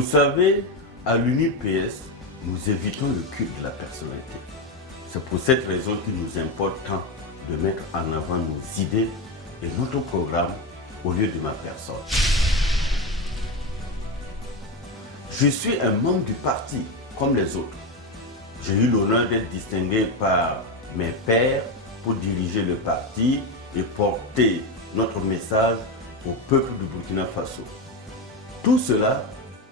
Vous savez, à l'UNIPS, nous évitons le culte de la personnalité. C'est pour cette raison qu'il nous importe tant de mettre en avant nos idées et notre programme au lieu de ma personne. Je suis un membre du parti, comme les autres. J'ai eu l'honneur d'être distingué par mes pairs pour diriger le parti et porter notre message au peuple du Burkina Faso. Tout cela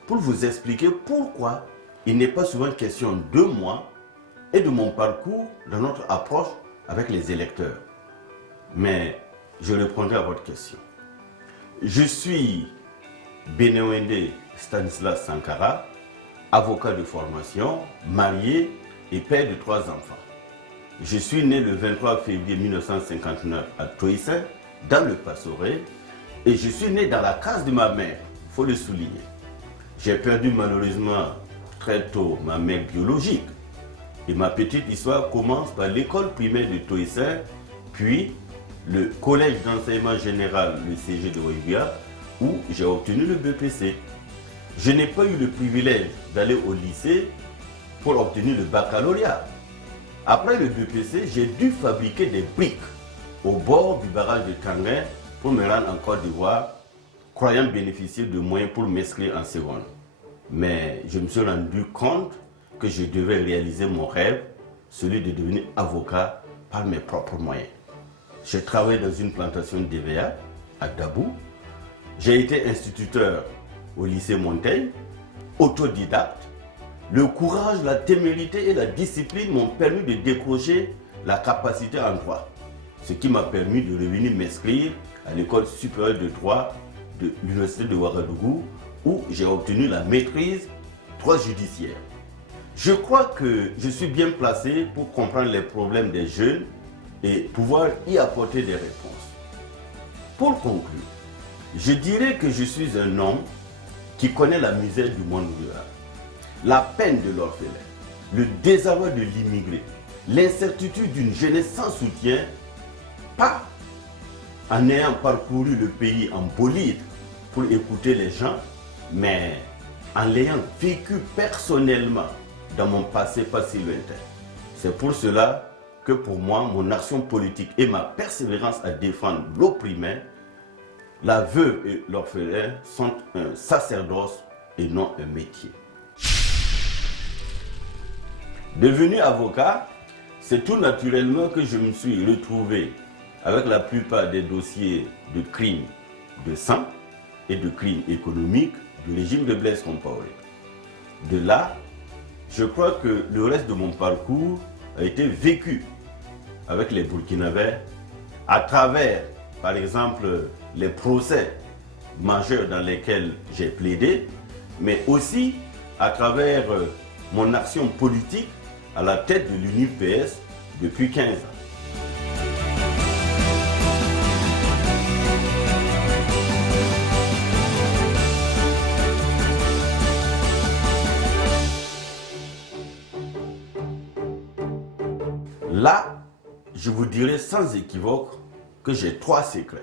pour vous expliquer pourquoi il n'est pas souvent question de moi et de mon parcours dans notre approche avec les électeurs. Mais je répondrai à votre question. Je suis Benewende Stanislas Sankara, avocat de formation, marié et père de 3 enfants. Je suis né le 23 février 1959 à Toïssin, dans le Passoré, et je suis né dans la case de ma mère, il faut le souligner. J'ai perdu malheureusement très tôt ma mère biologique. Et ma petite histoire commence par l'école primaire de Toïssin, puis le collège d'enseignement général, le CG de Ouibia, où j'ai obtenu le BPC. Je n'ai pas eu le privilège d'aller au lycée pour obtenir le baccalauréat. Après le BPC, j'ai dû fabriquer des briques au bord du barrage de Kanguin pour me rendre en Côte d'Ivoire, croyant bénéficier de moyens pour m'inscrire en seconde. Mais je me suis rendu compte que je devais réaliser mon rêve, celui de devenir avocat par mes propres moyens. J'ai travaillé dans une plantation de DVA à Dabou. J'ai été instituteur au lycée Montaigne, autodidacte. Le courage, la témérité et la discipline m'ont permis de décrocher la capacité en droit, ce qui m'a permis de revenir m'inscrire à l'école supérieure de droit de l'université de Ouagadougou, où j'ai obtenu la maîtrise droit judiciaire. Je crois que je suis bien placé pour comprendre les problèmes des jeunes et pouvoir y apporter des réponses. Pour conclure, je dirais que je suis un homme qui connaît la misère du monde rural, la peine de l'orphelin, le désarroi de l'immigré, l'incertitude d'une jeunesse sans soutien, pas en ayant parcouru le pays en bolide pour écouter les gens, mais en l'ayant vécu personnellement dans mon passé pas si lointain. C'est pour cela que pour moi, mon action politique et ma persévérance à défendre l'opprimé, la veuve et l'orphelin sont un sacerdoce et non un métier. Devenu avocat, c'est tout naturellement que je me suis retrouvé avec la plupart des dossiers de crimes de sang et de crimes économiques du régime de Blaise Compaoré. De là, je crois que le reste de mon parcours a été vécu avec les Burkinabés à travers, par exemple, les procès majeurs dans lesquels j'ai plaidé, mais aussi à travers mon action politique à la tête de l'UNIPS depuis 15 ans. Là, je vous dirai sans équivoque que j'ai 3 secrets.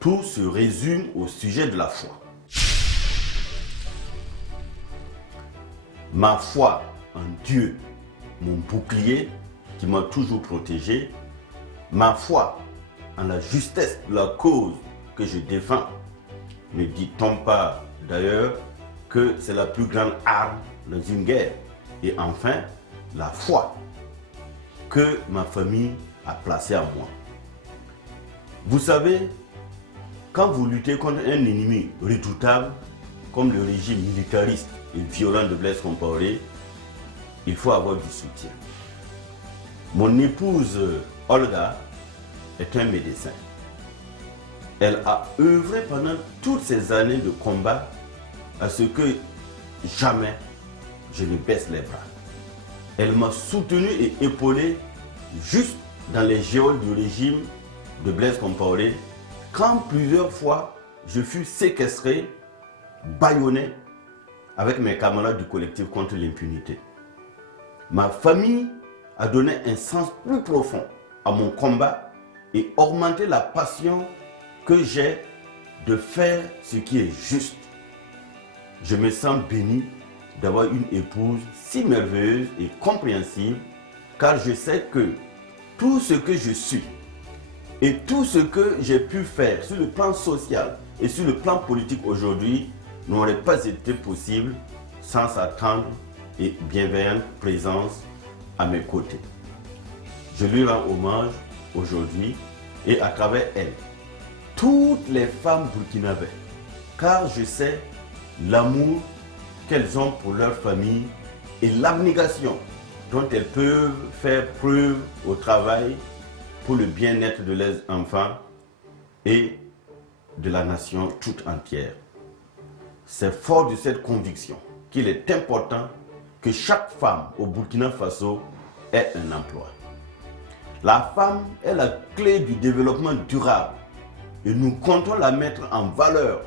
Tout se résume au sujet de la foi. Ma foi en Dieu, mon bouclier qui m'a toujours protégé. Ma foi en la justesse de la cause que je défends. Ne dit-on pas d'ailleurs que c'est la plus grande arme dans une guerre? Et enfin, la foi que ma famille a placée en moi. Vous savez, quand vous luttez contre un ennemi redoutable, comme le régime militariste et violent de Blaise Compaoré, il faut avoir du soutien. Mon épouse Olga est un médecin. Elle a œuvré pendant toutes ces années de combat à ce que jamais je ne baisse les bras. Elle m'a soutenu et épaulé juste dans les geôles du régime de Blaise Compaoré, quand plusieurs fois je fus séquestré, bâillonné avec mes camarades du collectif contre l'impunité. Ma famille a donné un sens plus profond à mon combat et augmenté la passion que j'ai de faire ce qui est juste. Je me sens béni d'avoir une épouse si merveilleuse et compréhensive, car je sais que tout ce que je suis et tout ce que j'ai pu faire sur le plan social et sur le plan politique aujourd'hui n'aurait pas été possible sans sa tendre et bienveillante présence à mes côtés. Je lui rends hommage aujourd'hui et à travers elle, toutes les femmes burkinabées, car je sais l'amour qu'elles ont pour leur famille et l'abnégation dont elles peuvent faire preuve au travail pour le bien-être de leurs enfants et de la nation toute entière. C'est fort de cette conviction qu'il est important que chaque femme au Burkina Faso ait un emploi. La femme est la clé du développement durable et nous comptons la mettre en valeur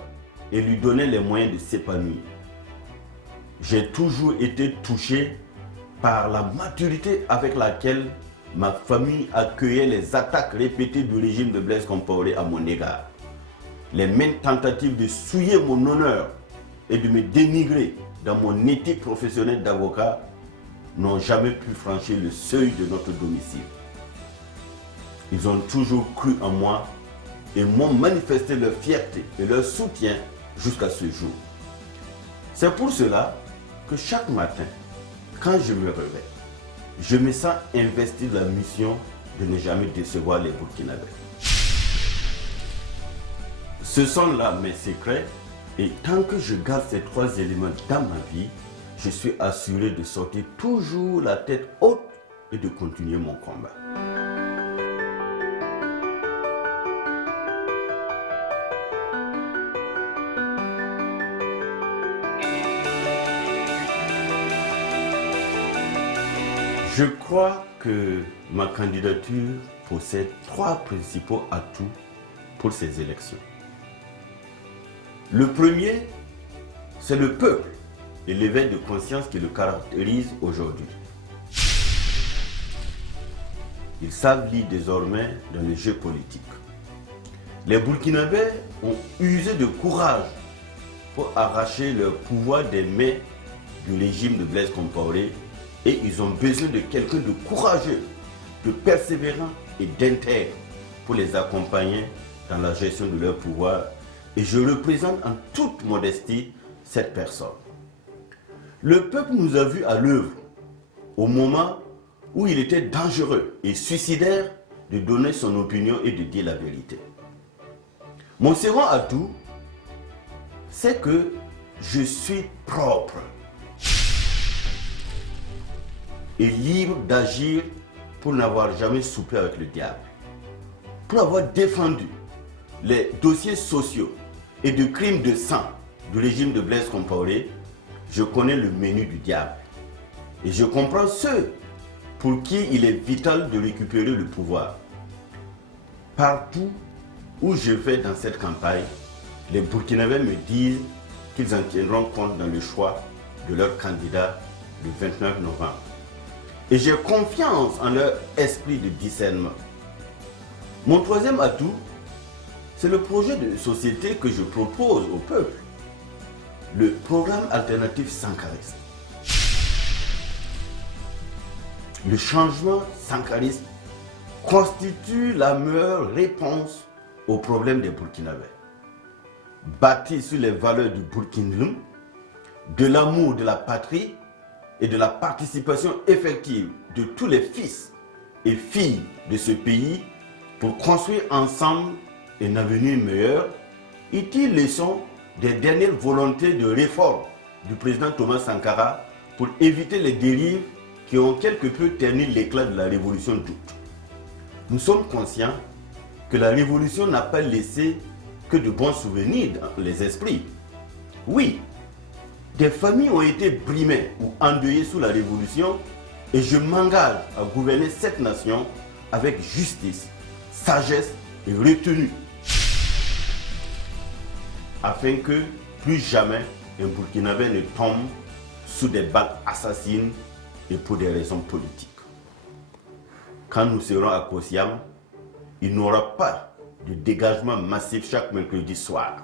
et lui donner les moyens de s'épanouir. J'ai toujours été touché par la maturité avec laquelle ma famille accueillait les attaques répétées du régime de Blaise Compaoré à mon égard. Les mêmes tentatives de souiller mon honneur et de me dénigrer dans mon éthique professionnelle d'avocat n'ont jamais pu franchir le seuil de notre domicile. Ils ont toujours cru en moi et m'ont manifesté leur fierté et leur soutien jusqu'à ce jour. C'est pour cela que chaque matin, quand je me réveille, je me sens investi de la mission de ne jamais décevoir les Burkinabés. Ce sont là mes secrets et tant que je garde ces trois éléments dans ma vie, je suis assuré de sortir toujours la tête haute et de continuer mon combat. Je crois que ma candidature possède trois principaux atouts pour ces élections. Le premier, c'est le peuple et l'éveil de conscience qui le caractérise aujourd'hui. Ils savent lire désormais dans le jeu politique. Les Burkinabés ont usé de courage pour arracher leur pouvoir des mains du régime de Blaise Compaoré et ils ont besoin de quelqu'un de courageux, de persévérant et d'intègre pour les accompagner dans la gestion de leur pouvoir. Et je représente en toute modestie cette personne. Le peuple nous a vus à l'œuvre au moment où il était dangereux et suicidaire de donner son opinion et de dire la vérité. Mon second atout, c'est que je suis propre et libre d'agir pour n'avoir jamais soupé avec le diable. Pour avoir défendu les dossiers sociaux et de crimes de sang du régime de Blaise Compaoré, je connais le menu du diable. Et je comprends ceux pour qui il est vital de récupérer le pouvoir. Partout où je vais dans cette campagne, les Burkinabés me disent qu'ils en tiendront compte dans le choix de leur candidat le 29 novembre. Et j'ai confiance en leur esprit de discernement. Mon troisième atout, c'est le projet de société que je propose au peuple. Le programme alternatif sankariste. Le changement sankariste constitue la meilleure réponse aux problèmes des Burkinabés. Bâti sur les valeurs du Burkinlum, de l'amour de la patrie et de la participation effective de tous les fils et filles de ce pays pour construire ensemble un avenir meilleur, il tire leçon des dernières volontés de réforme du président Thomas Sankara pour éviter les dérives qui ont quelque peu terni l'éclat de la révolution d'août. Nous sommes conscients que la révolution n'a pas laissé que de bons souvenirs dans les esprits. Oui, des familles ont été brimées ou endeuillées sous la révolution et je m'engage à gouverner cette nation avec justice, sagesse et retenue afin que plus jamais un Burkinabé ne tombe sous des balles assassines et pour des raisons politiques. Quand nous serons à Kosiam, il n'y aura pas de dégagement massif chaque mercredi soir.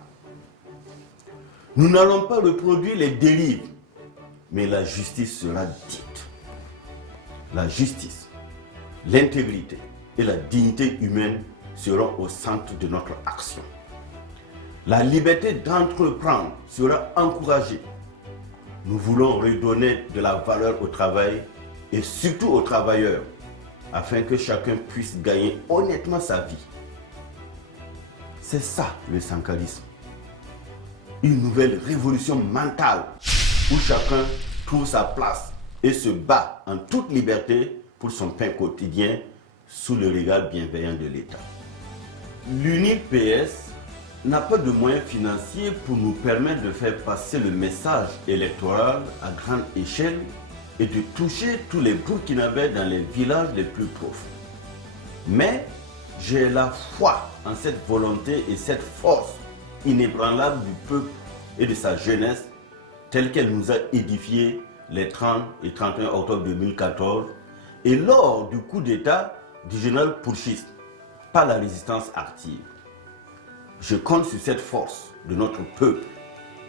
Nous n'allons pas reproduire les dérives, mais la justice sera dite. La justice, l'intégrité et la dignité humaine seront au centre de notre action. La liberté d'entreprendre sera encouragée. Nous voulons redonner de la valeur au travail et surtout aux travailleurs, afin que chacun puisse gagner honnêtement sa vie. C'est ça le sankarisme. Une nouvelle révolution mentale où chacun trouve sa place et se bat en toute liberté pour son pain quotidien sous le regard bienveillant de l'État. L'UNIPS n'a pas de moyens financiers pour nous permettre de faire passer le message électoral à grande échelle et de toucher tous les Burkinabés dans les villages les plus profonds. Mais j'ai la foi en cette volonté et cette force inébranlable du peuple et de sa jeunesse telle qu'elle nous a édifiés les 30 et 31 octobre 2014 et lors du coup d'État du général Purchis par la résistance active. Je compte sur cette force de notre peuple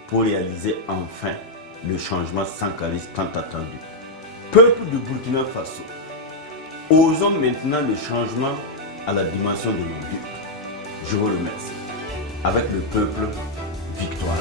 pour réaliser enfin le changement sankariste tant attendu. Peuple du Burkina Faso, osons maintenant le changement à la dimension de nos buts. Je vous remercie. Avec le peuple, victoire.